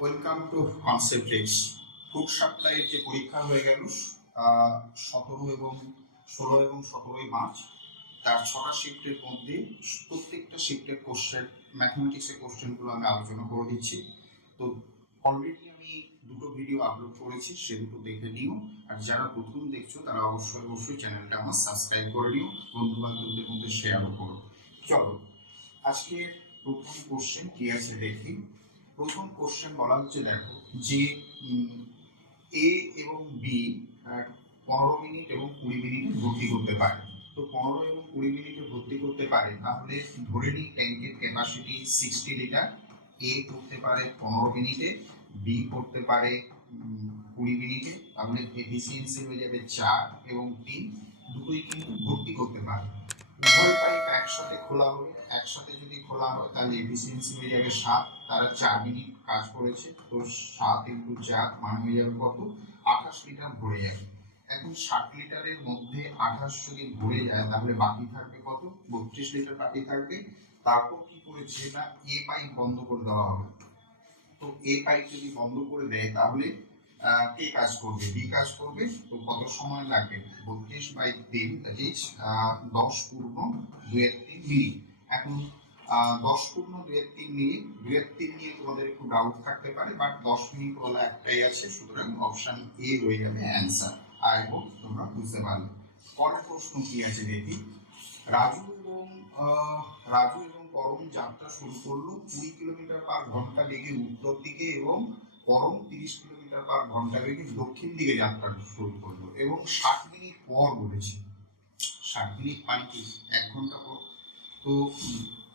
Welcome to concept X. Food সাপ্লাইয়ের যে পরীক্ষা হয়ে গেল 16 এবং 17 মার্চ, তার 6টা শিফটের মধ্যে প্রত্যেকটা শিফটের কোশ্চেন, ম্যাথমেটিক্সের কোশ্চেনগুলো আমি আলোচনা করে দিচ্ছি। তো অলরেডি আমি দুটো ভিডিও আপলোড করেছি, সে দুটো দেখে নিও। আর যারা প্রথম দেখছো তারা অবশ্যই চ্যানেলটা আমার সাবস্ক্রাইব করে নিও, বন্ধু বান্ধবদের মধ্যে শেয়ারও করো। চলো, আজকে প্রথম কোশ্চেন কি আছে দেখি। প্রথম কোশ্চেন বলা হচ্ছে, দেখো যে এ এবং বি 15 মিনিট এবং 20 মিনিটে ভর্তি করতে পারে। তো 15 এবং 20 মিনিটে ভর্তি করতে পারে, তাহলে ধরে নিই ট্যাঙ্কের ক্যাপাসিটি 60 লিটার। এ করতে পারে 15 মিনিটে, বি করতে পারে 20 মিনিটে, তাহলে এফিসিয়েন্সি হয়ে যাবে 4 এবং 3, দুটোই কিন্তু ভর্তি করতে পারে। উভয় পাইপ একসাথে খোলা হবে, একসাথে যদি খোলা হয় তাহলে এফিসিয়েন্সি হয়ে যাবে 7। তারা 4 মিনিট কাজ করেছে, তো 7 × 4 মানে হয়ে যাবে কত? 28 লিটার ভরে যাবে। এখন 60 লিটারের মধ্যে 28 যদি ভরে যায় তাহলে বাকি থাকবে কত? 32 লিটার বাকি থাকবে। তারপর কি করেছে না, এ পাইপ বন্ধ করে দেওয়া হবে। তো এ পাইপ যদি বন্ধ করে দেয় তাহলে কে কাজ করবে? বি কাজ করবে। তো কত সময় লাগবে? 32/3, দ্যাট ইজ 10 পূর্ণ 2/3 মিনিট। এখন 10 পূর্ণ 2/3 মিনিট, 2/3 নিয়ে তোমাদের একটু ডাউট থাকতে পারে, বাট 10 মিনিট বলা একটাই আছে, সুতরাং অপশন এ হয়ে যাবে অ্যান্সার। আই হোপ তোমরা বুঝতে পারলে। পরের প্রশ্ন কি আছে দেখি। রাজু এবং পরম যাত্রা শুরু করলো 20 কিলোমিটার পার ঘন্টা বেগে উত্তর দিকে, এবং পরম 30 কিলোমিটার পার ঘন্টা বেগে দক্ষিণ দিকে যাত্রা শুরু করলো, এবং 60 মিনিট পর বলেছে। 60 মিনিট মানে কি 1 ঘন্টা পর। তো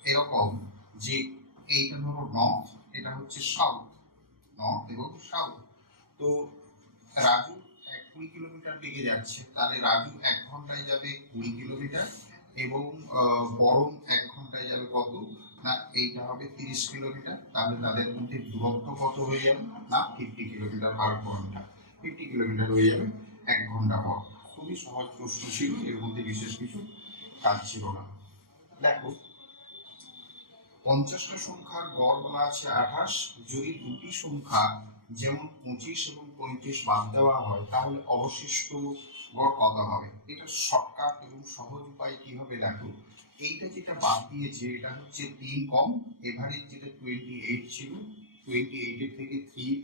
এরকম যে এইটা ধরো নর্থ, এটা হচ্ছে সাউথ, নর্থ এবং সাউথ। তো রাজু 20 কিলোমিটার বেগে যাচ্ছে, তাহলে রাজু 1 ঘন্টায় যাবে 20 কিলোমিটার, এবং পরম 1 ঘন্টায় যাবে কত না, এইটা হবে 30 কিলোমিটার। তাহলে তাদের মধ্যে দূরত্ব কত হয়ে যাবে না, 50 কিলোমিটার পার ঘন্টা। 50 কিলোমিটার হয়ে যাবে 1 ঘন্টা পর। খুবই সহজ প্রশ্ন ছিল, এর মধ্যে বিশেষ কিছু কাজ ছিল না। দেখো, 50টা সংখ্যার গড় বলা আছে 28। যদি দুটি সংখ্যা যেমন 25 এবং 35 বাদ দেওয়া হয় তাহলে অবশিষ্ট গড় কত হবে? এটা শর্টকাট এবং সহজ উপায় কি হবে দেখো। এইটা যেটা বাদ দিয়েছে এটা হচ্ছে 3 কম, এভারেজ যেটা 28 ছিল, 28 এর থেকে 3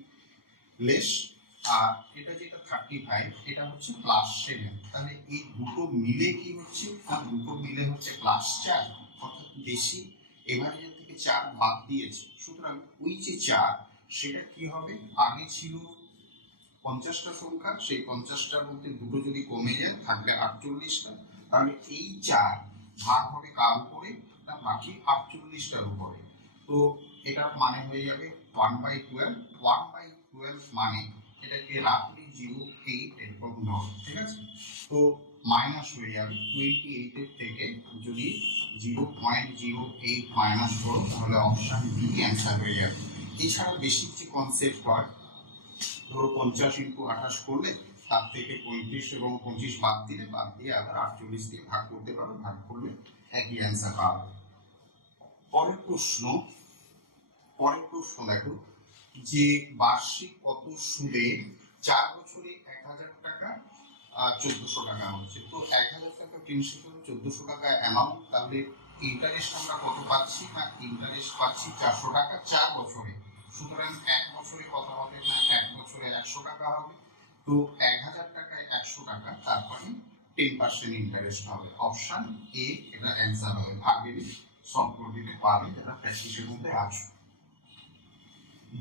লেস, আর এটা যেটা 35 এটা হচ্ছে +7। তাহলে এই দুটো মিলে কি হচ্ছে, দুটো মিলে হচ্ছে +4, অর্থাৎ বেশি এভারেজের থেকে 4 বাদ দিয়েছে। সুতরাং ওই যে 4 সেটা কি হবে, আগে ছিল 50টা সংখ্যা, সেই 50টার মধ্যে দুটো যদি কমে যায় থাকবে 48টা। তাহলে এই 4 ভাগ হবে কার উপরে, না বাকি 48টার উপরে। তো এটা মানে হয়ে যাবে 1/12। 1/12 মানে এটাকে রাফলি 0.8 এরকম ধর, ঠিক আছে। তো মাইনাস হয়ে যাবে 28 এর থেকে যদি 0.08 মাইনাস করো তাহলে অপশন বি অ্যান্সার হয়ে যাবে। এছাড়া বেসিক যে কনসেপ্ট হয়, ধরো 50 × 28 করলে তার থেকে 35 এবং 25 বাদ দিয়ে আবার 48 দিয়ে ভাগ করতে পারো, ভাগ করলে একই অ্যান্সার পাবে। পরের প্রশ্ন দেখো যে বার্ষিক কত সুদে 4 বছরে 1000 টাকা 1400 টাকা হচ্ছে। তো 1000 টাকা প্রিন্সিপাল, 1400 টাকা অ্যামাউন্ট, তাহলে ইন্টারেস্ট আমরা কত পাচ্ছি না, ইন্টারেস্ট পাচ্ছি 400 টাকা 4 বছরে। সুতরাং 1 বছরে কত হবে না, 1 বছরে 100 টাকা হবে। তো 1000 টাকায় 100 টাকা, তারপরে 10% ইন্টারেস্ট হবে। অপশন এ এটা অ্যান্সার হবে। ভাগে সলভ করে দিতে পারবে যারা প্র্যাকটিসের মধ্যে আছে।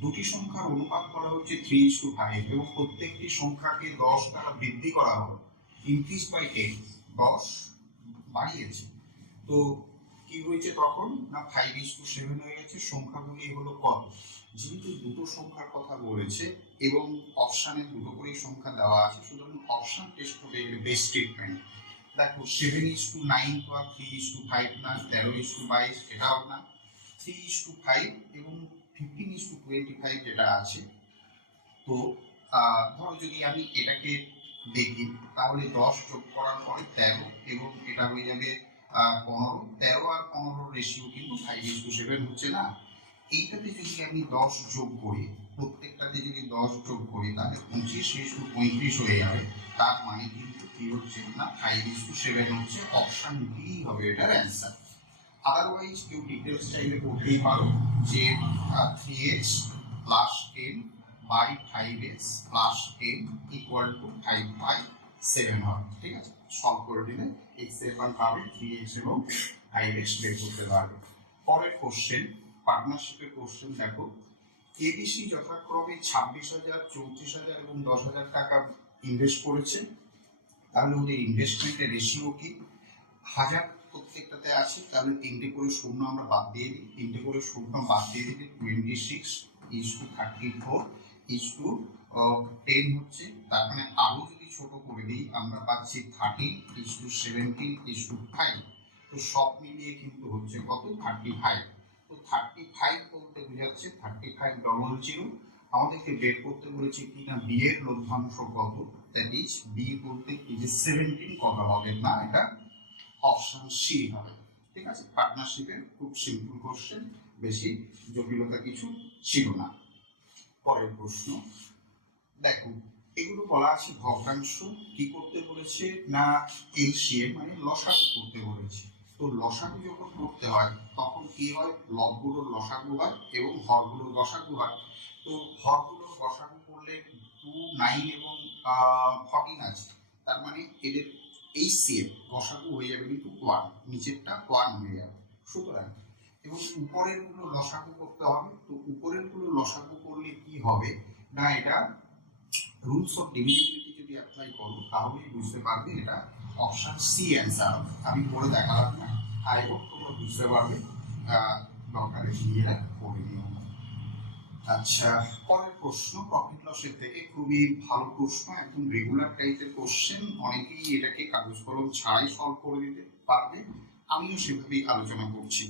দুটি সংখ্যার অনুপাত করা হচ্ছে 3:5, এবং প্রত্যেকটি সংখ্যাকে 10 দ্বারা বৃদ্ধি করা হলো, ইনক্রিজ বাই 10, 10 বাড়িয়েছে। তো কি হয়েছে তখন না 5:7 হয়ে গেছে। সংখ্যাগুলি হলো কত? যেহেতু দুটো সংখ্যার কথা বলেছে এবং অপশানে দুটো করেই সংখ্যা দেওয়া আছে, সুতরাং অপশন টেস্ট হবে বেস্ট স্টেটমেন্ট। দেখো 7:9 তো আর 3:5 না, 13:22 এটাও না, 3:5 এবং 15:25 যেটা আছে। তো ধরো যদি আমি এটাকে দেখি তাহলে 10 যোগ করার পরে 13, এবং এটা হয়ে যাবে 15। 13 আর 15 রেশিও কিন্তু 5:7 হচ্ছে না। এইটাতে যদি আমি 10 যোগ করি, 10 যোগ করি তাহলে 25:35 হয়ে যাবে। তার মানে কিন্তু কি হচ্ছে না 5:7 হচ্ছে, অপশন বি হবে এটার অ্যান্সার। আদারওয়াইজ কেউ ডিটেলস চাইলে করতেই পারো যে 3x plus 10 by 5x plus 10 equal to 5/7 হবে। ঠিক আছে, সলভ করে দিলে x এর মান পাবে 3x এবং 5x বের করতে পারবে। পরের কোশ্চেন, পার্টনারশিপের কোশ্চেন দেখো। এবিসি যথাক্রমে 26,000, 34,000 এবং 10,000 টাকা ইনভেস্ট করেছে। তাহলে ওদের ইনভেস্টমেন্টের রেশিও কি? 1000 প্রত্যেকটাতে আছে, তাহলে 3টে করে শূন্য আমরা বাদ দিয়ে দিই। 3টে করে শূন্য বাদ দিয়ে দিলে 26:34:10 হচ্ছে। তার মানে আরো যদি ছোট করে দিই আমরা পাচ্ছি 13:17:5। তো সব মিলিয়ে কিন্তু হচ্ছে কত? 35। তো 35 বলতে বোঝাচ্ছে 3500। আমাদেরকে বের করতে বলেছে কি না বি এর লভ্যাংশ কত, দ্যাট ইজ বি বলতে কি যে 17 কত হবে না, এটা অপশন সি হবে। ঠিক আছে, পার্টনারশিপের খুব সিম্পল কোশ্চেন, বেশি জটিলতা কিছু ছিল না। পরের প্রশ্ন দেখো, এগুলো বলা আছে ভগ্নাংশ। কি করতে বলেছে না এলসিএম মানে লসাগু করতে বলেছে। তো লসাগু যখন করতে হয় তখন কি হয়, লবগুলোর লসাগু হয় এবং হরগুলোর লসাগু হয়। তো হরগুলোর লসাগু করলে 2, 9 এবং 14 আছে। তার মানে এদের এইচসিএম লসাগু হয়ে যাবে কিন্তু 1, নিচেরটা 1 হয়ে যাবে। সুতরাং এবং উপরের গুলো লসাগু করতে হবে। তো উপরের গুলো লসাগু করলে কি হবে না, এটা রুলস অফ ডিভিজিবিলিটি যদি অ্যাপ্লাই করো তাহলেই বুঝতে পারবে এটা অপশন সি অ্যান্সার হবে। আমি পড়ে দেখালাম না, আই হোপ তোমরা বুঝতে পারবে, দরকারে নিজেরা পড়ে নিও। আচ্ছা, পরের প্রশ্ন প্রফিট লসের থেকে খুবই ভালো প্রশ্ন, একদম রেগুলার টাইপের কোশ্চেন। অনেকেই এটাকে কাগজ কলম ছাড়াই সলভ করে দিতে পারবে, আমিও সেভাবেই আলোচনা করছি।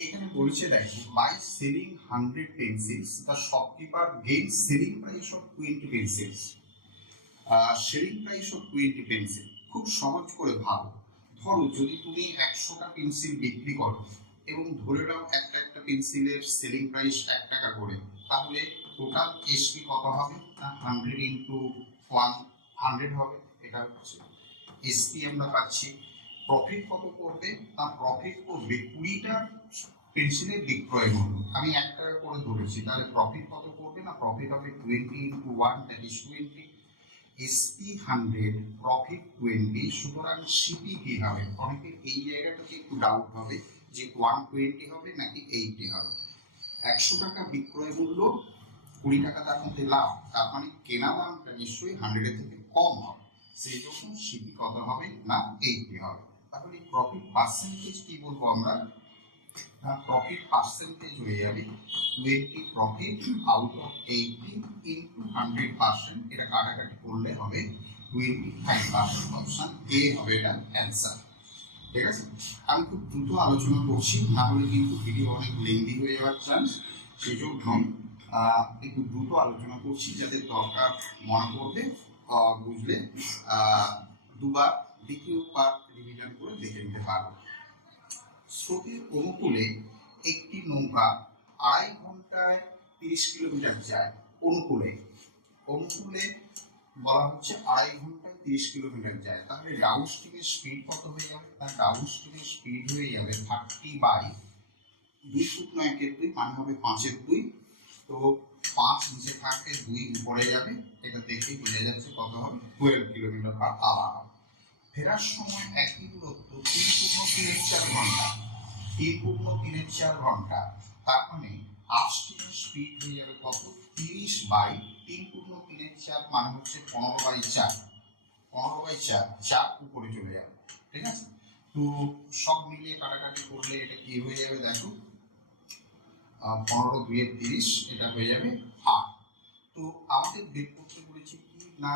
এখানে বলেছে দেখো, by selling 100 pencils the shopkeeper gain selling price of 20 pencils. Selling price of 20 pencil খুব সহজ করে ভাবো। ধরো যদি তুমি 100টা পেন্সিল বিক্রি করো এবং ধরে নাও একটা একটা পেন্সিলের সেলিং প্রাইস 1 টাকা করে, তাহলে টোটাল এসপি কত হবে না 100 ইনটু 100 হবে। এটা হচ্ছে এসপি আমরা পাচ্ছি। প্রফিট কত করবে না, প্রফিট করবে 20টা পেন্সিলের বিক্রয় মূল্য, আমি 1 টাকা করে ধরেছি, তাহলে প্রফিট কত করবে না, প্রফিট হবে 20 into 1 that is 20। SP 100, profit 20, সুতরাং সিপি কি হবে? অনেকে এই জায়গাটাতে একটু ডাউট হবে যে 120 হবে নাকি 80 হবে। 100 টাকা বিক্রয় মূল্য, 20 টাকা তার মধ্যে লাভ, তার মানে কেনা দামটা নিশ্চয়ই 100 এর থেকে কম হবে, সেই জন্য সিপি কত হবে না 80 হবে। তাহলে প্রফিট পার্সেন্টেজ কি বলবো আমরা, প্রফিট পার্সেন্টেজ হয়ে যাবে 20 প্রফিট আউট অফ 80 ইনটু 100%, এটা কাটাকাটি করলে হবে 25%। অপশন এ হবে এটা অ্যান্সার। ঠিক আছে, আমি খুব দ্রুত আলোচনা করছি, না হলে কিন্তু ভিডিও অনেক লেন্দি হয়ে যাওয়ার চান্স, সেই জন্য একটু দ্রুত আলোচনা করছি, যাদের দরকার মনে করবে বুঝলে দুবার দ্বিতীয়বার রিভিশন করে দেখে নিতে পারবো। স্রোতের অনুকূলে একটি নৌকা 2.5 ঘন্টায় 30 কিলোমিটার যায়। অনুকূলে বলা হচ্ছে 2.5 ঘন্টায় 30 কিলোমিটার যায়, তাহলে ডাউন স্ট্রিমের স্পিড কত হয়ে যাবে? তার ডাউন স্ট্রিমের স্পিড হয়ে যাবে 30/2 মানে হবে 5/2। তো 5 নিচে থাকবে, 2 উপরে যাবে, এটা দেখেই বোঝা যাচ্ছে কত হবে 12 কিলোমিটার/আওয়ার। ফেরার সময় একই দূরত্ব 3.4 ঘন্টা, 3.4 ঘন্টা, তার মানে আসটির স্পিড হয়ে যাবে কত 30/3.4 মানে হচ্ছে 15/4, 4 উপরে চলে যাবে। ঠিক আছে, তো সব মিলিয়ে কাটাকাটি করলে এটা কি হয়ে যাবে দেখো, 15 2 30, এটা হয়ে যাবে 8। তো আমাদের বের করতে বলেছি কি না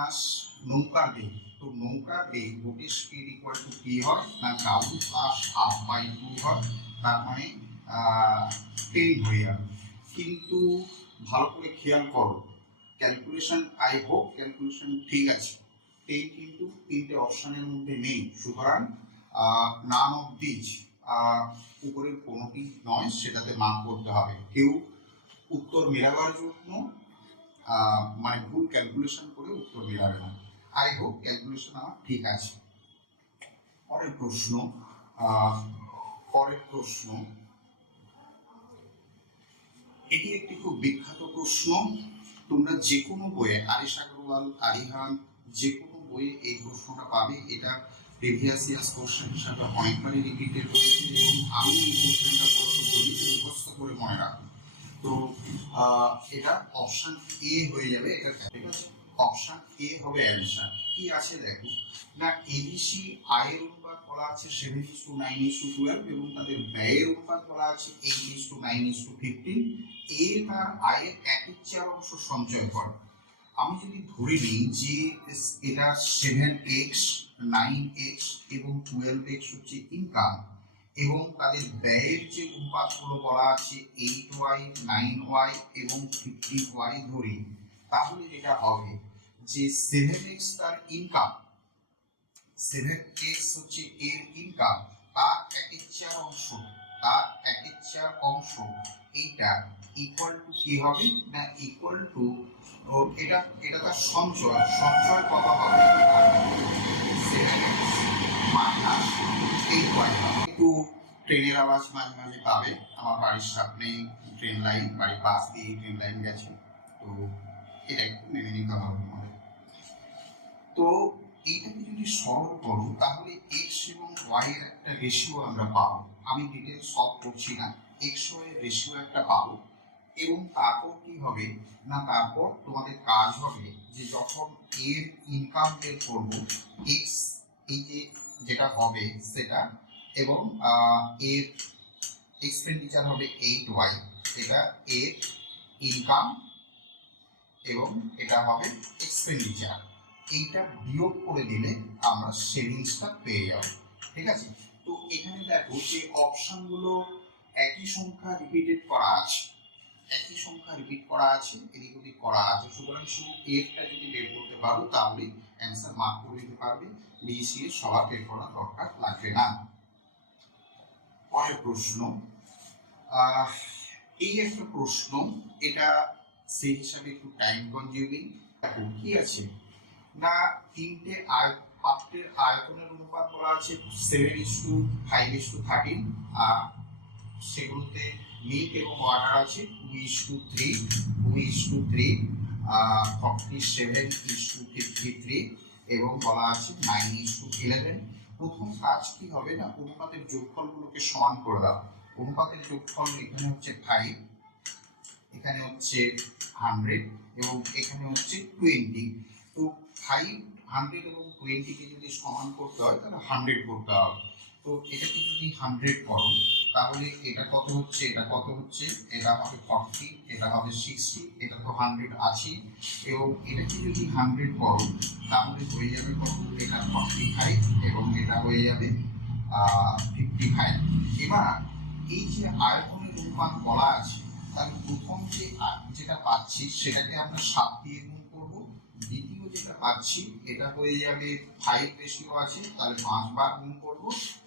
নৌকার বেগ। তো নৌকার বেগ বোটের স্পিড ইকুয়াল টু কি হয় না ডাউন প্লাস হাফ বাই 2 হয়, তার মানে 10 হয়ে যাবে। কিন্তু ভালো করে খেয়াল করো ক্যালকুলেশন, আই হোপ ক্যালকুলেশন ঠিক আছে। 10 কিন্তু 3টে অপশনের মধ্যে নেই, সুতরাং নান অফ দিস উপরের কোনোটি নয়, সেটাতে মার্ক করতে হবে। কেউ উত্তর মেলাবার জন্য মানে ভুল ক্যালকুলেশন করে উত্তর মিলাবে না। আই হোপ ক্যালকুলেশন আমার ঠিক আছে। পরের প্রশ্ন, পরের প্রশ্ন, এটি একটি খুব বিখ্যাত প্রশ্ন। তোমরা যে কোনো বইয়ে, আরিশ আগরওয়াল, আরিহান, যে কোনো বইয়ে এই প্রশ্নটা পাবে। এটা প্রিভিয়াস ইয়ার্স কোশ্চেন হিসাবে অনেকবারই রিপিটেড হয়েছে এবং আমি এই কোশ্চেনটা পুরো বই মুখস্থ করে মনে রাখবো। তো এটা অপশন এ হয়ে যাবে, এটা ঠিক আছে। অপশন এ হবে অ্যান্সার। কি আছে দেখো না, এবিসি আয়ের অনুপাত বলা আছে 7:9:12 এবং তাদের ব্যয়ের অনুপাত বলা আছে 8:9:15। এ তার আয়ের 1/4 অংশ সঞ্চয় করে। আমি যদি ধরে নিই যে এটা 7x, 9x এবং 12x হচ্ছে ইনকাম এবং তাদের ব্যয়ের যে অনুপাতগুলো বলা আছে 8y, 9y এবং 15y ধরি, তাহলে যেটা হবে যে 7x তার ইনকাম, 7x হচ্ছে এর ইনকাম, তার 1/4 অংশ, তার 1/4 অংশ এইটা ইকুয়াল টু কি হবে না, ইকুয়াল টু এটা তার সঞ্চয়, সঞ্চয় কত হবে 7x মাইনাস 8y। একটু ট্রেনের আওয়াজ মাঝে মাঝে পাবে, আমার বাড়ির সামনে ট্রেন লাইন, বাড়ির পাশ দিয়ে ট্রেন লাইন গেছে, তো এটা একটু মেনে নিতে হবে আমাদের। তো এইটাকে যদি সরল করো তাহলে x এবং y এর একটা রেশিও আমরা পাবো। আমি ডিটেইলস সলভ করছি না, x y এর রেশিও একটা পাবো এবং তারপর কি হবে না, তারপর তোমাদের কাজ হবে যে যখন এর ইনকাম বের করবো x, এই যে যেটা হবে সেটা, এবং এর এক্সপেন্ডিচার হবে 8y, এটা এর ইনকাম এবং এটা হবে এক্সপেন্ডিচার। এইটা বিয়োগ করে দিলে আমরা সেভিংসটা পেয়ে যাব। ঠিক আছে, তো এখানে দেখো যে অপশনগুলো একই সংখ্যা রিপিটেড করা আছে, একই সংখ্যা রিপিট করা আছে, এদিক ওদিক করা আছে, সুতরাং শুধু এফটা যদি বের করতে পারো তাহলে অ্যান্সার মার্ক করে দিতে পারবে, বি সি এর সবার বের করার দরকার লাগবে না। পরের প্রশ্ন, এই একটা প্রশ্ন, এটা সেই হিসাবে একটু টাইম কনজিউমিং। দেখো কি আছে না, তিনটে পাত্রের আয়তনের অনুপাত বলা আছে 7:5:13, আর সেগুলোতে মিল্ক এবং ওয়াটার আছে 2:3, 2:3, 47:53 এবং বলা আছে 9:11। প্রথম কাজ কি হবে না, অনুপাতের যোগফলগুলোকে সমান করে দাও। অনুপাতের যোগফল এখানে হচ্ছে 5, এখানে হচ্ছে 100 এবং এখানে হচ্ছে 20। তো 5, 100 এবং 20 কে যদি সমান করতে হয় তাহলে 100 করতে হবে। তো এটাকে যদি 100 করো তাহলে এটা কত হচ্ছে, এটা কত হচ্ছে, এটা হবে 40, এটা হবে 60, এটা তো 100 আছে, এবং এটাকে যদি 100 করো তাহলে হয়ে যাবে কত, এটা 45 এবং এটা হয়ে যাবে 55। এবার এই যে আয়তনের অনুপাত বলা আছে, তাহলে প্রথম যেটা পাচ্ছি সেটাকে আমরা 7 দিয়ে গুণ করব, দ্বিতীয় যেটা পাচ্ছি এটা হয়ে যাবে 5 রেশিও আছে, তাহলে 5 বার গুণ করব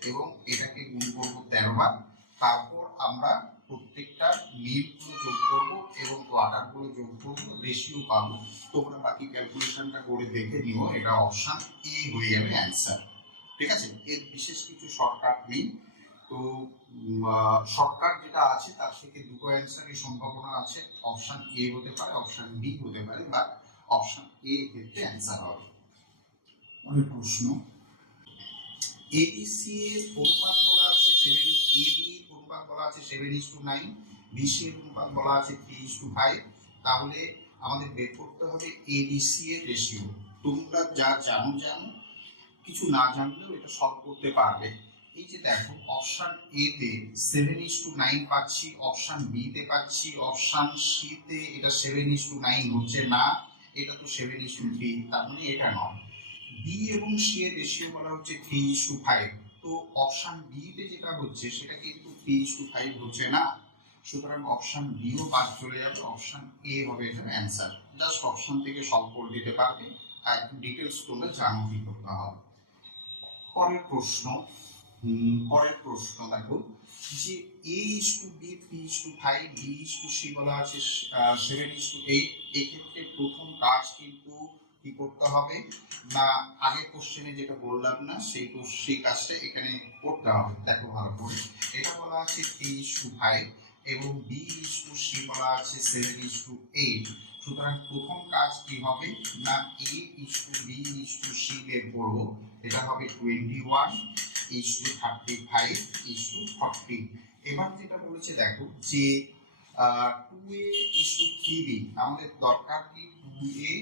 এবং এটাকে গুণ করব 13 বার। তারপর আমরা প্রত্যেকটা মিল্কগুলো যোগ করব এবং ওয়াটারগুলো যোগ করব, রেশিও পাবো। তোমরা বাকি ক্যালকুলেশনটা করে দেখে নিও, এটা অপশন এ হয়ে যাবে অ্যান্সার। ঠিক আছে, এর বিশেষ কিছু শর্টকাট নেই। তো শর্টকাট যেটা আছে তার থেকে দুটো অ্যান্সারই সম্ভাবনা আছে, অপশন এ হতে পারে, অপশন বি হতে পারে, বা অপশন এ ক্ষেত্রে অ্যান্সার হবে। অনেক প্রশ্ন, এবিসি এর অনুপাত বলা আছে 7, এবি অনুপাত বলা আছে 7:9, বিসি এর অনুপাত বলা আছে 3:5। তাহলে আমাদের বের করতে হবে এবিসি এর রেশিও। তোমরা যা জানো জানো, কিছু না জানলেও এটা সলভ করতে পারবে। এই যে দেখো অপশন এ তে 7:9 পাচ্ছি, অপশন বি তে পাচ্ছি, অপশন সি তে এটা 7:9 হচ্ছে না, এটা তো 7:3, তার মানে এটা নয়। বি এবং সি এর রেশিও বলা হচ্ছে 3:5, তো অপশন বি তে যেটা হচ্ছে সেটা কিন্তু 3:5 হচ্ছে না, সুতরাং অপশন বি ও বাদ চলে যাবে, অপশন এ হবে এটার অ্যান্সার। জাস্ট অপশন থেকে সলভ করে দিতে পারবে, আর ডিটেলস তোমরা জানো কি করতে হবে। পরের প্রশ্ন, পরের প্রশ্ন দেখো যে A:B, B:5, B:C বলা আছে 7:8, এক্ষেত্রে কাজ কিন্তু কি করতে হবে না, আগের কোশ্চেনে যেটা বললাম না সেই কাজটা এখানে করতে হবে। দেখো ভালো করে, এটা বলা আছে t/5 এবং b/c বলা আছে 7/8। সুতরাং প্রথম কাজ কি হবে না a/b/c বের করব, এটা হবে 21/35/40। এবার যেটা বলেছে দেখো যে 2a/3b, আমাদের দরকার কি 2a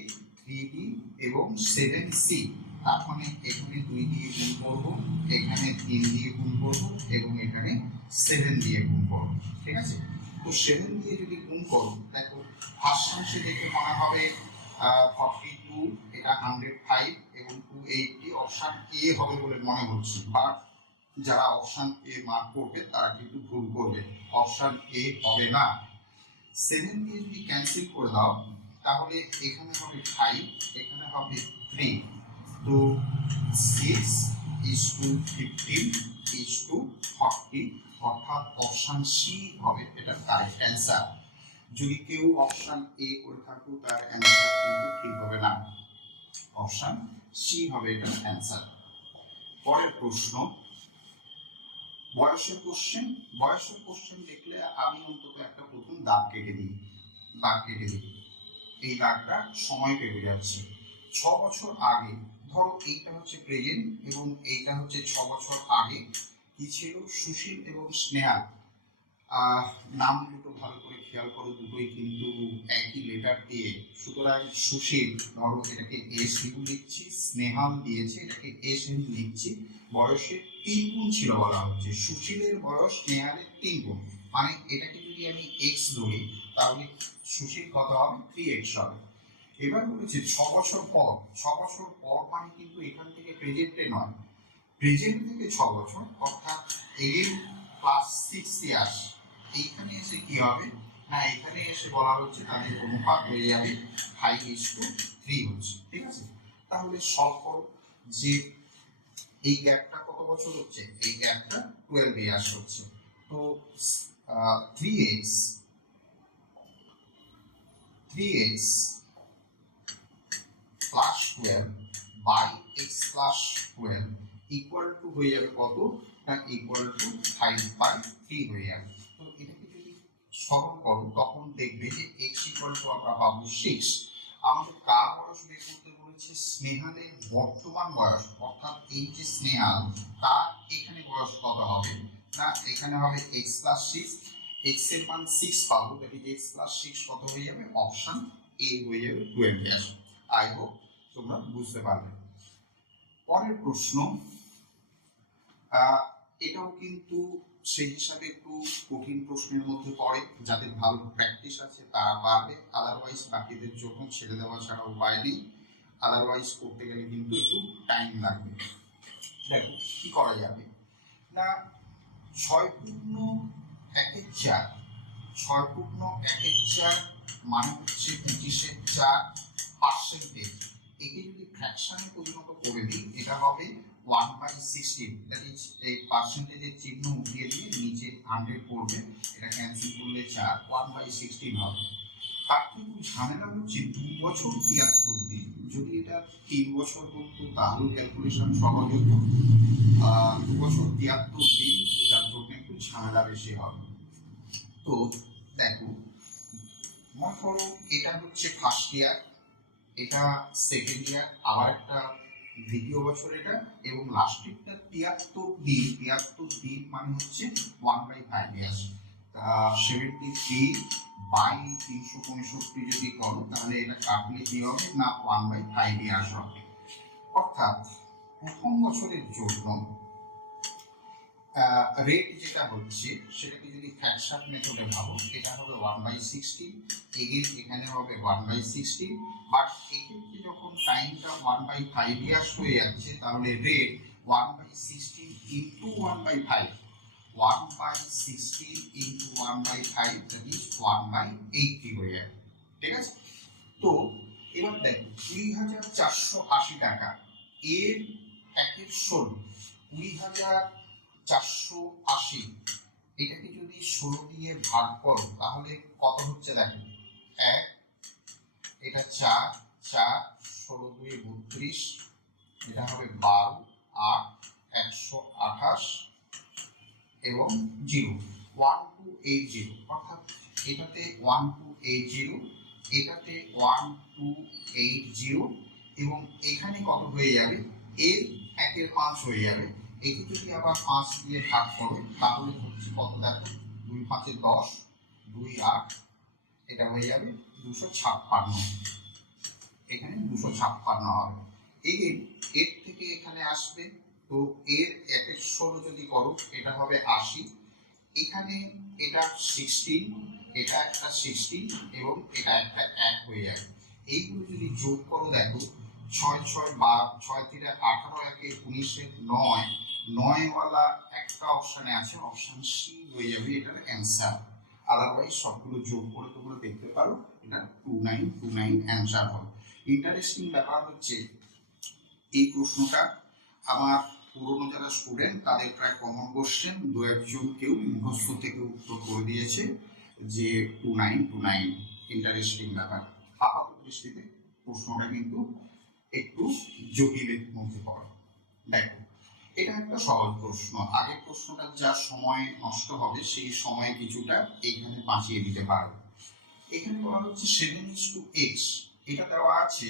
3b এবং 7c। তার মানে এখানে 2 দিয়ে গুণ করব, এখানে 3 দিয়ে গুণ করব এবং এখানে 7 দিয়ে গুণ করব। ঠিক আছে, তো 7 দিয়ে যদি গুণ করো, দেখো ফার্স্ট অংশে দেখে মনে হবে 42, এটা 105 এবং 280 অপশন এ হবে বলে মনে হচ্ছে, বাট যারা অপশন এ মার্ক করবে তারা কিন্তু ভুল করবে, অপশন এ হবে না। 7 দিয়ে যদি ক্যান্সেল করে দাও তাহলে এখানে হবে 5, এখানে হবে 3, তো 6:15:40, অর্থাৎ অপশন সি হবে এটা কারেক্ট অ্যান্সার। যদি কেউ অপশন এ করে থাকো তার অ্যান্সার কিন্তু ঠিক হবে না, অপশন সি হবে এটা অ্যান্সার। পরের প্রশ্ন, বয়সের কোশ্চেন। বয়সের কোশ্চেন দেখলে আমি অন্তত একটা প্রথম দাগ কেটে দিই। এই দাগটা সময় পেয়ে যাচ্ছে 6 বছর আগে, ধরো এইটা হচ্ছে প্রেজেন্ট এবং এইটা হচ্ছে 6 বছর আগে কি ছিল, সুশীল এবং স্নেহা। নাম দুটো ভালো করে খেয়াল করো, দুটোই কিন্তু একই লেটার দিয়ে। সুতরাং সুশীল, ধরো এটাকে এস ইউ লিখছি, স্নেহাল দিয়েছে এটাকে এস এন লিখছি। বয়সে 3 গুণ ছিল বলা হচ্ছে, সুশীলের বয়স স্নেহালের 3 গুণ, মানে এটাকে যদি আমি এক্স ধরি তাহলে সুশীল কত হবে 3x হবে। এবার বলেছে 6 বছর পর, 6 বছর পর মানে কিন্তু এখান থেকে প্রেজেন্টে নয়, প্রেজেন্ট থেকে 6 বছর অর্থাৎ এগেন ক্লাস 6 ইয়ার্স। এইখানে এসে কি হবে না, এখানে এসে বলা হচ্ছে তাদের অনুপাত হয়ে যাবে 5:3 হচ্ছে। ঠিক আছে, তাহলে সলভ করো যে এই গ্যাপটা কত বছর হচ্ছে, এই গ্যাপটা 12 ইয়ার্স হচ্ছে। তো 3x plus 12 by x plus 12 equal to হয়ে যাবে কত না, ইকুয়াল টু 5/3 হয়ে যাবে। তো এটাকে যদি সরল করো তখন দেখবে যে x ইকুয়াল টু আমরা পাবো 6। আমাদের কার বয়স বের করতে বলেছে, স্নেহালের বর্তমান বয়স, অর্থাৎ এই যে স্নেহাল তার এখানে বয়স কত হবে না, এখানে হবে x plus 6, x এর মান 6 পাবো, তাহলে x plus 6 কত হয়ে যাবে, অপশন এ হয়ে যাবে 12 ইয়ার্স। আই হোপ তোমরা বুঝতে পারবে। পরের প্রশ্ন, এটাও কিন্তু সেই হিসাবে একটু কঠিন প্রশ্নের মধ্যে পড়ে, যাদের ভালো প্র্যাকটিস আছে তারা পারবে, আদারওয়াইজ বাকিদের জন্য ছেড়ে দেওয়া ছাড়া উপায় নেই। আদারওয়াইজ করতে গেলে কিন্তু একটু টাইম লাগবে। দেখো কি করা যাবে না, 6/1/4, 6/1/4 মানে হচ্ছে 25/4%। একে যদি ফ্র্যাকশনে পরিণত করে দিই এটা হবে 1/16, দ্যাট ইজ এই পার্সেন্টেজের চিহ্ন উঠিয়ে দিয়ে নিচে 100 পড়বে, এটা ক্যান্সেল করলে 4, 1/16 হবে। তার কিন্তু ঝামেলা হচ্ছে 2 বছর 73 দিন, যদি এটা 3 বছর করতো তাহলে ক্যালকুলেশন সহজ হতো, 2 বছর 73 দিন, যার জন্য একটু ঝামেলা বেশি হবে। তো দেখো মনে করো এটা হচ্ছে ফার্স্ট ইয়ার, এটা সেকেন্ড ইয়ার, আবার একটা দ্বিতীয় বছর এটা, এবং লাস্টেরটা 73 দিন মানে হচ্ছে 1/5 ইয়ার্স। 73/365 যদি করো তাহলে এটা কাটলে কি হবে না 1/5 ইয়ার্স হবে। অর্থাৎ প্রথম বছরের জন্য রেট যেটা হচ্ছে সেটাকে যদি ফ্র্যাকশন মেথডে ভাবো এটা হবে 1/16, এগেন এখানে হবে 1/16, বাট এক্ষেত্রে যখন টাইমটা 1/5 ইয়ার্স হয়ে যাচ্ছে তাহলে rate 1/16 into 1/5, 1/16 into 1/5 that is 1/80 হয়ে যাবে। ঠিক আছে, তো এবার দেখো 20,480 টাকা এর 1/16, 20,480 এটাকে যদি 16 দিয়ে ভাগ করো তাহলে কত হচ্ছে দেখো, 1, এটা 4, 4 16 2 32, এটা হবে 12 8 128 এবং 0 1280, অর্থাৎ এটাতে 1280, এটাতে 1280 এবং এখানে কত হয়ে যাবে, এর 1 এর 5 হয়ে যাবে। একে যদি আবার 5 দিয়ে ভাগ করো তাহলে হচ্ছে কত, দেখো 2 5 এ 10, 2 8, এটা হয়ে যাবে 256, এখানে 256 হবে। এর থেকে এখানে আসবে, তো এর 1 এর 16 যদি করো এটা হবে 80, এখানে এটা 16, এটা একটা 16 এবং এটা একটা 1 হয়ে যাবে। এইগুলো যদি যোগ করো দেখো 6 6 12, 6 3 18, 1 19, 9 9 ওয়ালা একটা অপশনে আছে, অপশন সি হয়ে যাবে এটার অ্যান্সার। আদারওয়াইজ সবগুলো যোগ করে তোমরা দেখতে পারো, এটা 2929 অ্যান্সার হবে। ইন্টারেস্টিং ব্যাপার হচ্ছে এই প্রশ্নটা আমার পুরনো যারা স্টুডেন্ট তাদের প্রায় কমন কোশ্চেন, দু একজন কেউ মুখস্থ থেকে উত্তর করে দিয়েছে যে 2929। ইন্টারেস্টিং ব্যাপার। আপাত দৃষ্টিতে প্রশ্নটা কিন্তু একটু জটিলের মধ্যে পড়ে। দেখো এটা একটা সহজ প্রশ্ন, আগের প্রশ্নটা যা সময় নষ্ট হবে সেই সময় কিছুটা এখানে বাঁচিয়ে দিতে পারবে। এখানে বলা হচ্ছে 7:x, এটা দেওয়া আছে,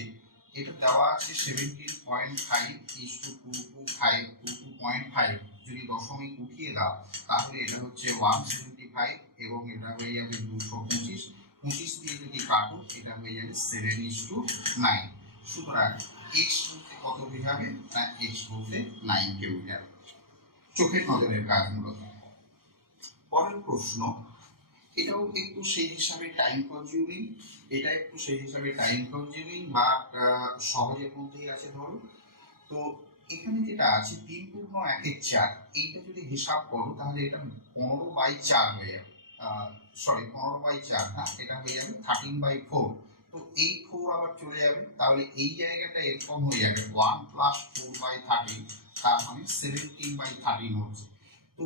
17.5:22.5, যদি দশমিক উঠিয়ে দাও তাহলে এটা হচ্ছে 175 এবং এটা হয়ে যাবে 225, 25 দিয়ে যদি কাটো এটা হয়ে যাবে 7:9। সুতরাং x বলতে কত বোঝাবে না, x বলতে 9 কে বোঝাবে। চোখের নজরের কাজ মূলত। পরের প্রশ্ন, এটাও একটু সেই হিসাবে টাইম কনজিউমিং, এটা একটু সেই হিসাবে টাইম কনজিউমিং বাট সহজের মধ্যেই আছে। ধরো তো এখানে যেটা আছে 3 পূর্ণ 1 এর 4, এইটা যদি হিসাব করো তাহলে এটা 15/4 হয়ে যাবে, সরি 15/4 না, এটা হয়ে যাবে 13/4। তো এই 4 আবার চলে যাবে, তাহলে এই জায়গাটা এরকম হয়ে যাবে 1 + 4/13, তার মানে 17/13 হচ্ছে। তো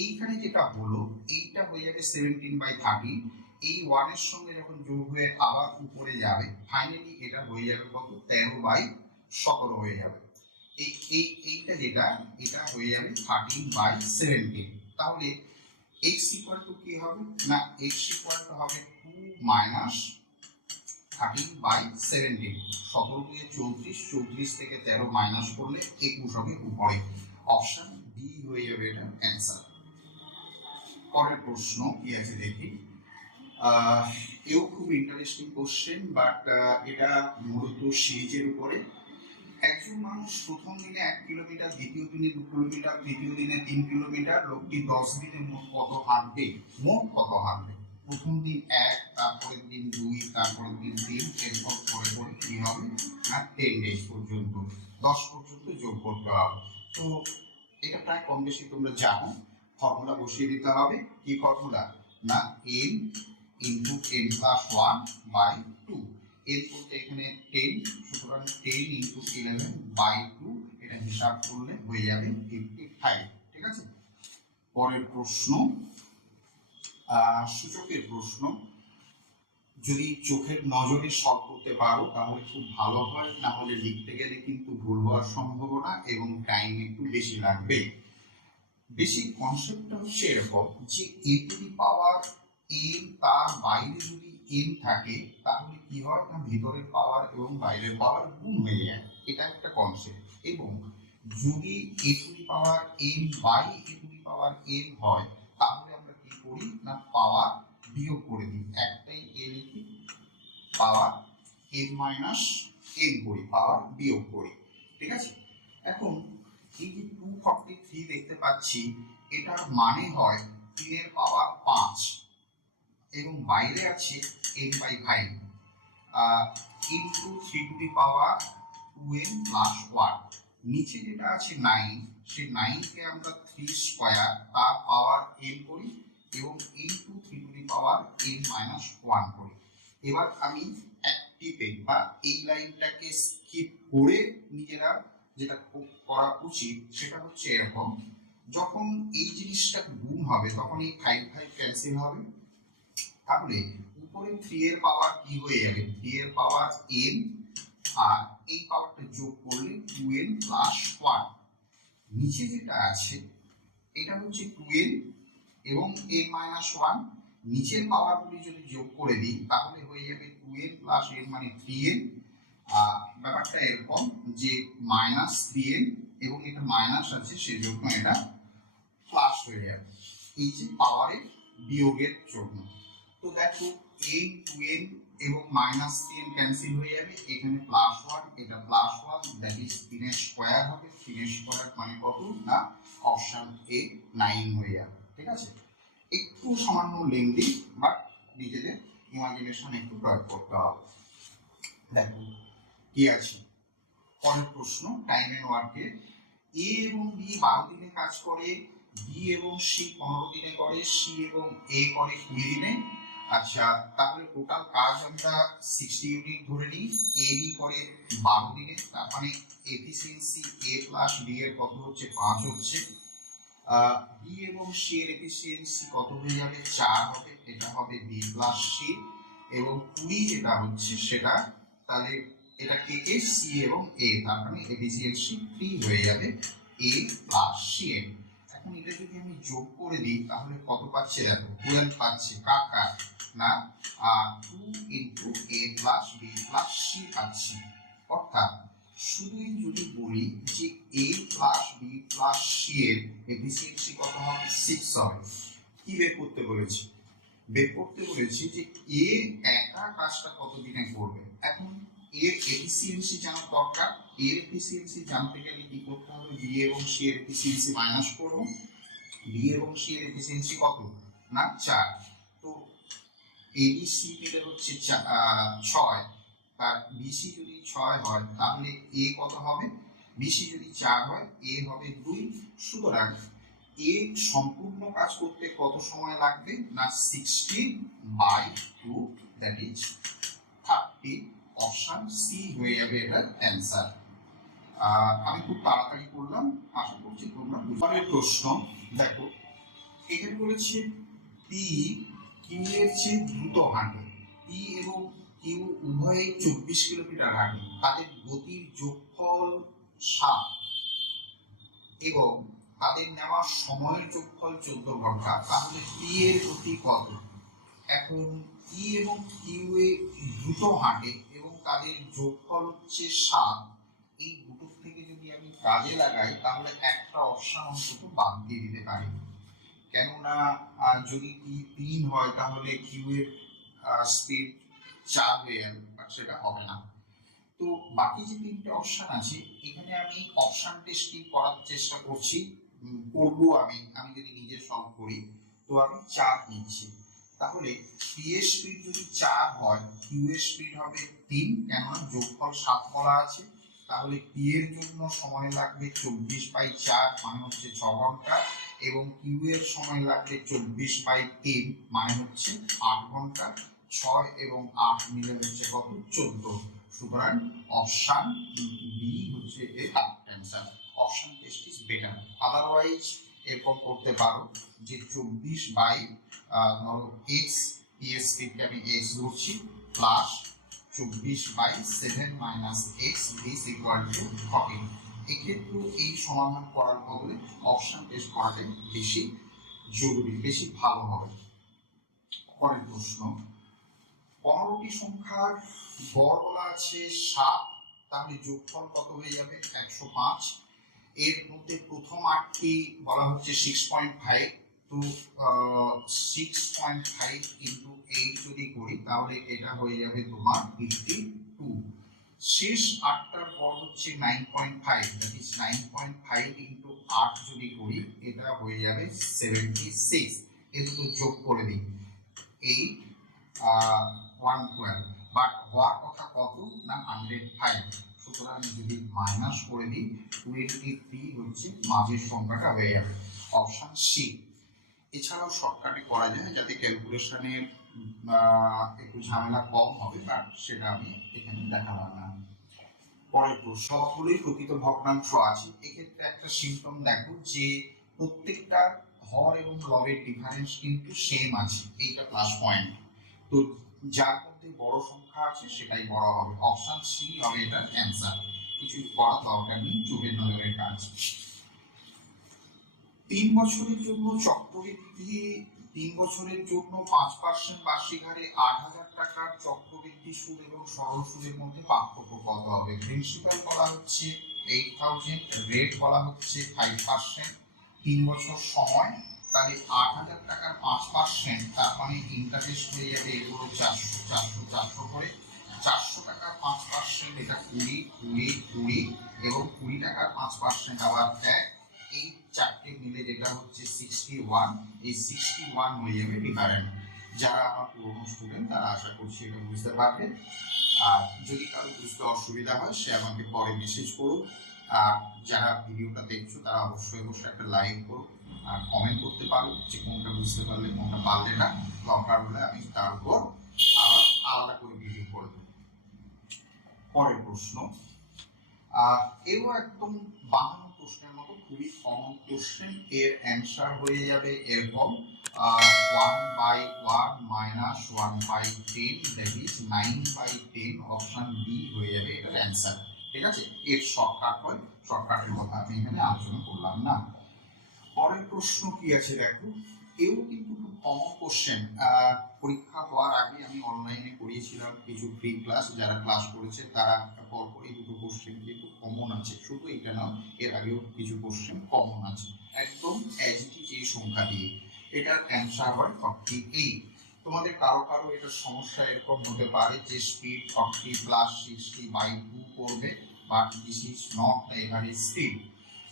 এইখানে যেটা হলো এইটা হয়ে যাবে 17/13, এই 1 এর সঙ্গে যখন যোগ হয়ে আবার উপরে যাবে ফাইনালি এটা হয়ে যাবে কত, 13/17 হয়ে যাবে। এইটা যেটা এটা হয়ে যাবে 13/17। তাহলে x = কি হবে না, x = হবে 2 - 13/17, 17 দিয়ে 34, 34 থেকে 13 মাইনাস করলে 21 হবে উপরে। অপশন ডি হয়ে যাবে এটা অ্যান্সার। পরের প্রশ্ন কি আছে দেখি, এও খুব ইন্টারেস্টিং কোশ্চেন বাট এটা মূলত সিরিজের উপরে। একজন মানুষ প্রথম দিনে 1 কিলোমিটার, দ্বিতীয় দিনে 2 কিলোমিটার, তৃতীয় দিনে 3 কিলোমিটার, লোকটি 10 দিনে মোট কত হাঁটবে, প্রথম দিন 1, তারপরের দিন 2, তারপরের দিন 3, এরপর পরে পরে কি হবে না 10 ডেজ পর্যন্ত, 10 পর্যন্ত যোগ করতে হবে। তো এটা প্রায় কম বেশি তোমরা জানো, ফর্মুলা বসিয়ে দিতে হবে। কি ফর্মুলা না, n × n+1/2, n বলতে এখানে 10, সুতরাং 10 × 11/2, এটা হিসাব করলে হয়ে যাবে 55। ঠিক আছে। পরের প্রশ্ন, সূচকের প্রশ্ন। যদি চোখের নজরে সলভ করতে পারো তাহলে খুব ভালো হয়, না হলে লিখতে গেলে কিন্তু ভুল হওয়ার সম্ভাবনা এবং টাইম একটু বেশি লাগবে। বেসিক কনসেপ্টটা হচ্ছে এরকম যে a⁴n তার বাইরে যদি n থাকে তাহলে কি হয় না, ভিতরের পাওয়ার এবং বাইরের পাওয়ার গুণ হয়ে যায়, এটা একটা কনসেপ্ট। এবং যদি a⁴n/a⁴n হয় তাহলে আমরা কি করি না, পাওয়ার বিয়োগ করে দিই, একটাই a লিখি, পাওয়ার n - n করি, পাওয়ার বিয়োগ করি। ঠিক আছে। এখন এই যে 243 দেখতে পাচ্ছি, এটার মানে হয় 3 এর পাওয়ার 5 এবং বাইরে আছে n/5 × 3 + 1, নিচে যেটা আছে 9, সেই 9 কে আমরা 3 স্কয়ার তার পাওয়ার n করি এবং × 3 × n - 1 করি। এবার আমি এক টিপে বা এই লাইনটাকে স্কিপ করে নিজেরা যেটা করা উচিত সেটা হচ্ছে এরকম, যখন এই জিনিসটা গুণ হবে তখন এই 5 5 ক্যান্সেল হবে, তাহলে উপরে 3 এর পাওয়ার কি হয়ে যাবে, 3 এর পাওয়ার n, আর এই পাওয়ারটা যোগ করলে 2n প্লাস 1। নিচে যেটা আছে এটা হচ্ছে 2n এবং n মাইনাস 1। নিচের পাওয়ারগুলি যদি যোগ করে দিই তাহলে হয়ে যাবে 2n প্লাস n মানে 3n। ব্যাপারটা এরকম যে মাইনাস 3n এবং এটা মাইনাস আছে সেজন্য এটা প্লাস হয়ে যাবে, এই যে পাওয়ারের বিয়োগের জন্য। তো দেখো n 2n এবং মাইনাস 3n ক্যান্সেল হয়ে যাবে, এখানে প্লাস 1, এটা প্লাস 1, দ্যাট ইজ 3 এর স্কয়ার হবে। 3 এর স্কয়ার মানে কত না অপশন এ 9 হয়ে যাবে। ঠিক আছে, একটু সামান্য লেন্দি, বাট নিজেদের ইমাজিনেশন একটু প্রয়োগ করতে হবে। দেখো কি আছে পরের প্রশ্ন, টাইম এন্ড ওয়ার্কে। এ এবং বি 12 দিনে কাজ করে, বি এবং সি 15 দিনে করে, সি এবং এ করে 20 দিনে। আচ্ছা, তাহলে টোটাল কাজ আমরা 60 ইউনিট ধরে নিই। এ বি করে 12 দিনে, তার মানে এফিসিয়েন্সি এ প্লাস বি এর কত হচ্ছে 5 হচ্ছে। বি এবং সি এর এফিসিয়েন্সি কত হয়ে যাবে 4 হবে, এটা হবে বি প্লাস সি। এবং 20 যেটা হচ্ছে সেটা তাহলে এটা কে কে সি এবং এ, তার মানে এফিসিয়েন্সি 3 হয়ে যাবে এ প্লাস সি এ। এখন এটা যদি আমি যোগ করে দিই তাহলে কত পাচ্ছে দেখো 12 পাচ্ছে, কার না 2 into a plus B plus C পাচ্ছি। অর্থাৎ শুধুই যদি বলি যে এ প্লাস বি প্লাস সি এর এফিসিয়েন্সি কত হবে 6 হবে। কি বের করতে বলেছি, বের করতে বলেছি যে এ একা কাজটা কত দিনে করবে। এখন এর এফিসিয়েন্সি জানার দরকার, এর এফিসিয়েন্সি জানতে গেলে কি করতে হবে, বি এবং সি এর এফিসিয়েন্সি মাইনাস করব। বি এবং সি এর এফিসিয়েন্সি কত না 4, তো এবিসি মিলে হচ্ছে 6, আর বিসি যদি 6 হয় তাহলে এ কত হবে, বিসি যদি 4 হয় এ হবে 2। সুতরাং এ সম্পূর্ণ কাজ করতে কত সময় লাগবে না 60/2, দ্যাট ইজ 30। অপশন সি হয়ে যাবে এটার অ্যান্সার। আমি খুব তাড়াতাড়ি করলাম, আশা করছি তোমরা বুঝতে। প্রশ্ন দেখো এখানে বলেছে পি কিউ এর চেয়ে দ্রুত হাঁটে, পি এবং কিউ উভয়ে 24 কিলোমিটার হাঁটে, তাদের গতির যোগফল 7 এবং তাদের নেওয়া সময়ের যোগফল 14 ঘন্টা, তাহলে পি এর গতি কত। এখন ই এবং কিউ এ দ্রুত হাঁটে এবং তাদের যোগফল হচ্ছে 7, এই দুটো থেকে যদি আমি কাজে লাগাই তাহলে একটা অপশন অন্তত বাদ দিয়ে দিতে পারি, কেননা যদি ই 3 হয় তাহলে কিউ এর স্পিড 4 হয়ে যাবে, বাট সেটা হবে না। তো বাকি যে 3টে অপশন আছে এখানে আমি অপশন টেস্টিং করার চেষ্টা করছি, করবো আমি যদি নিজে সলভ করি। তো আমি 4 নিচ্ছি, তাহলে পি এর স্পিড যদি 4 হয় কিউ এর স্পিড হবে 3, কেননা যোগফল 7 বলা আছে। তাহলে পি এর জন্য সময় লাগবে 24/4 মানে হচ্ছে 6 ঘন্টা, এবং কিউ এর সময় লাগবে 24/3 মানে হচ্ছে 8 ঘন্টা। 6 এবং 8 মিলে হচ্ছে কত 14। সুতরাং অপশন বি হচ্ছে এর answer. Option test is better. Otherwise এরকম করতে পারো যে 24 ধরো এক্স, পি এর স্পিডকে আমি এক্স ধরছি, plus 24/7 minus x is equal to 14। এক্ষেত্রে এই সমাধান করার বদলে অপশন টেস্ট করাটাই বেশি জরুরি, বেশি ভালো হবে। পরের প্রশ্ন, 15টি সংখ্যার গড় বলা আছে 7, তাহলে যোগফল কত হয়ে যাবে 105। এর মধ্যে প্রথম 8টি বলা হচ্ছে 6.5, তো 6.5 ইন্টু 8 যদি করি তাহলে এটা হয়ে যাবে তোমার 52। শেষ 8টার গড় হচ্ছে 9.5, দ্যাট ইজ 9.5 ইন্টু 8 যদি করি এটা হয়ে যাবে 76। এ দুটো যোগ করে দিই 8 112, বাট হওয়ার কথা কত না 105। সুতরাং যদি মাইনাস করে দিই 23 হচ্ছে মাঝের সংখ্যাটা হয়ে যাবে, অপশন সি। এছাড়াও শর্টকাটে করা যায় যাতে ক্যালকুলেশনের একটু ঝামেলা কম হবে, বাট সেটা আমি এখানে দেখালাম না। পরের প্রশ্ন, সবগুলোই প্রকৃত ভগ্নাংশ আছে, এক্ষেত্রে একটা সিম্পটম দেখো যে প্রত্যেকটা হর এবং লবের ডিফারেন্স কিন্তু সেম আছে, এইটা প্লাস পয়েন্ট। তো যার মধ্যে বড় সংখ্যা আছে সেটাই বড় হবে। অপশন সি হবে এটার অ্যান্সার। কিছু করার দরকার নেই, চোখের নজরের কাজ। 3 বছরের জন্য চক্রবৃদ্ধি 3 বছরের জন্য 5% বার্ষিক হারে 8,000 টাকার চক্রবৃদ্ধি সুদ এবং সরল সুদের মধ্যে পার্থক্য কত হবে? প্রিন্সিপাল বলা হচ্ছে 8,000, রেট বলা হচ্ছে 5%, 3 বছর সময়, তাহলে 8,000 টাকার 5%, তার মানে ইন্টারেস্ট হয়ে যাবে এগুলো 400 করে। 400 টাকার 5% এটা 20 এবং 20 টাকার 5% আবার 1, এই চারটে মিলে যেটা হচ্ছে 61, এই 61 হয়ে যাবে ডিফারেন্ট। যারা আমার পুরনো স্টুডেন্ট তারা আশা করছি এটা বুঝতে পারবে। আর যদি কারো বুঝতে অসুবিধা হয় সে আমাকে পরে মেসেজ করুন। আর যারা ভিডিওটা দেখছো তারা অবশ্যই একটা লাইক করো আর কমেন্ট করতে পারো যে কোনটা বুঝতে পারলে কোনটা পারলে না। দরকার হলে আমি তার উপর আলাদা করে ভিডিও করে দেবো। পরের প্রশ্ন, এও একদম বানানো প্রশ্নের মতো খুবই কমন কোশ্চেন। এর অ্যান্সার হয়ে যাবে এরকম 1/1 minus 1/10, that is 9/10, option B হয়ে যাবে এটার অ্যান্সার। ঠিক আছে, এর শর্টকাট হয়, শর্টকাটের কথা আমি এখানে আলোচনা করলাম না। পরের প্রশ্ন কি আছে দেখো, এও কিন্তু খুব কমন কোশ্চেন। পরীক্ষা হওয়ার আগে আমি অনলাইনে করিয়েছিলাম কিছু ফ্রি ক্লাস, যারা ক্লাস করেছে তারা পরপরই দুটো কোশ্চেন কিন্তু কমন আছে, শুধু এটা নয় এর আগেও কিছু কোশ্চেন কমন আছে একদম অ্যাজ ইট ইজ এই সংখ্যা দিয়ে। এটার অ্যান্সার হয় 48। তোমাদের কারো কারো এটার সমস্যা এরকম হতে পারে যে স্পিড 40 + 60/2 করবে, but this is not the average speed.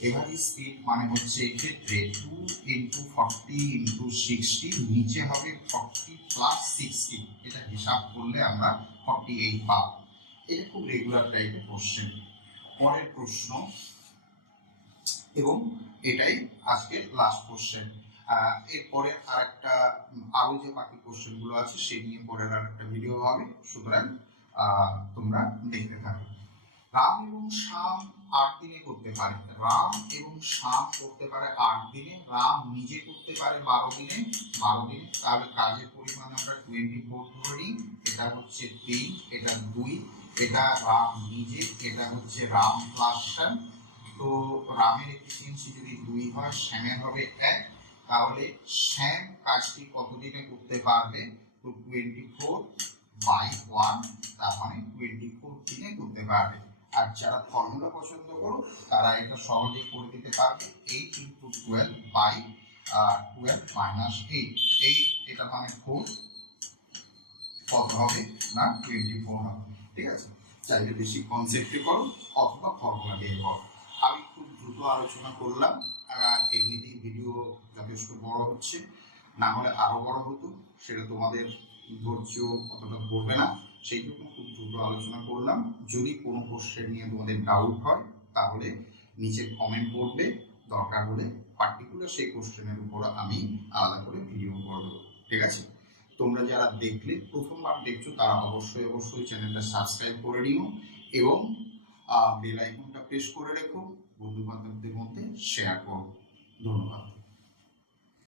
Average speed মানে হচ্ছে এক্ষেত্রে 2 × 40 × 60, নিচে হবে 40 + 60, এটা হিসাব করলে আমরা 48 পাবো। এটা খুব রেগুলার টাইপের কোশ্চেন। পরের প্রশ্ন, এবং এটাই আজকের লাস্ট কোশ্চেন। এরপরে আরেকটা আরো যে বাকি কোশ্চেন গুলো আছে সে নিয়ে পরের আরেকটা ভিডিও হবে, সুতরাং তোমরা দেখতে থাকো। রাম এবং শ্যাম 8 দিনে করতে পারে, রাম এবং শ্যাম করতে পারে 8 দিনে, রাম নিজে করতে পারে 12 দিনে, তাহলে কাজের পরিমাণ আমরা 24 ধরে নিই। এটা হচ্ছে 3, এটা 2, এটা রাম নিজে, এটা হচ্ছে রাম প্লাস শ্যাম। তো রামের এফিসিয়েন্সি যদি 2 হয়, শ্যামের হবে 1, তাহলে শ্যাম কাজটি কতদিনে করতে পারবে? তো 24/1, তার মানে 24 দিনে করতে পারবে। আর যারা ফর্মুলা পছন্দ করো তারা এটা সহজে করে দিতে পারবে, 8 × 12/12 - 8, এটা মানে 4, কত হবে না 24 হবে। ঠিক আছে, চাইলে বেশি কনসেপ্টে করো অথবা ফর্মুলা দিয়ে করো। আমি খুব দ্রুত আলোচনা করলাম, এমনিতেই ভিডিও যথেষ্ট বড় হচ্ছে, না হলে আরো বড় হতো, সেটা তোমাদের ধৈর্য অতটা পড়বে না, সেই জন্য খুব দ্রুত আলোচনা করলাম। যদি কোনো কোশ্চেন নিয়ে তোমাদের ডাউট হয় তাহলে নিচে কমেন্ট করবে, দরকার হলে পার্টিকুলার সেই কোশ্চেনের উপর আমি আলাদা করে ভিডিও করে দেবো। ঠিক আছে, তোমরা যারা দেখলে প্রথমবার দেখছো তারা অবশ্যই চ্যানেলটা সাবস্ক্রাইব করে নিও এবং বেল আইকনটা প্রেস করে রেখো, বন্ধু বান্ধবদের মধ্যে শেয়ার করো। ধন্যবাদ।